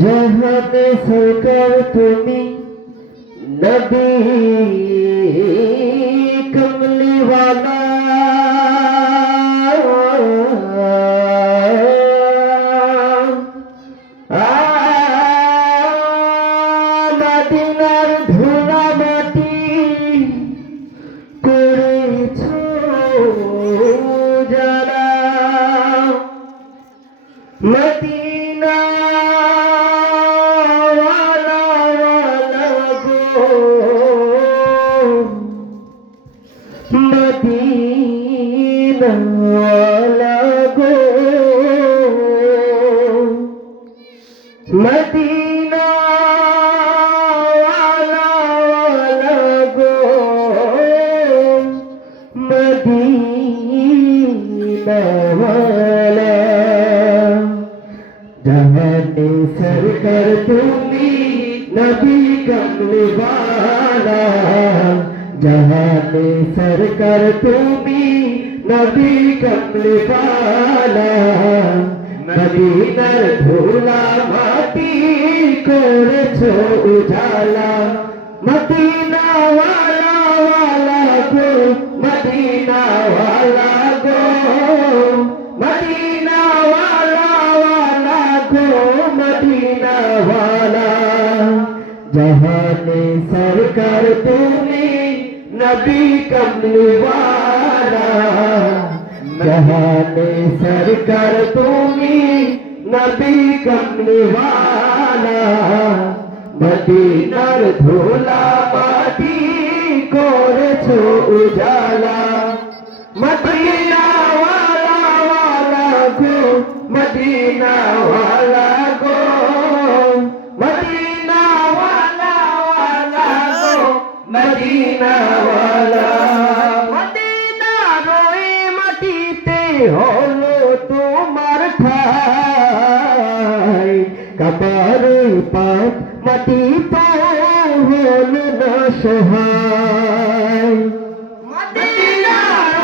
जहाने सरकार तुमी नबी कमली वाला मदीनार धूला माटी करेছো যারা मदीना वाला गो मदीना वाला गो मदीना वाला गो मदीना वाला जहाने सरकार तुमी नबी कमली वाला जहाने सरकार तुमी नबी कमली वाला मदीनार धूला माटी करेছো उजाला मदीना वाला गो मदीना वाला गो मदीना वाला गो मदीना वाला जहाने सरकार तुमी नबी कमली वाला जहाने सरकार तुमी नबी कमली वाला मदीनार धूला माटी करेছো उजाला मदीना वाला गो मदीना वाला गो मदीना वाला गो मदीना वाला मदीना रोई माटीते হলো তোমার ঠাই কাবার পাক মাটি হলো না সহায় মদিনা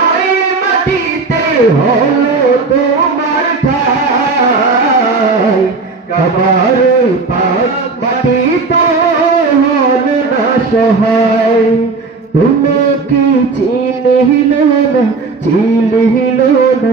ওই মাটিতে হলো তোমার ঠাই কাবার পাক মাটি হলো না সহায় তুমি কি চিনহিল না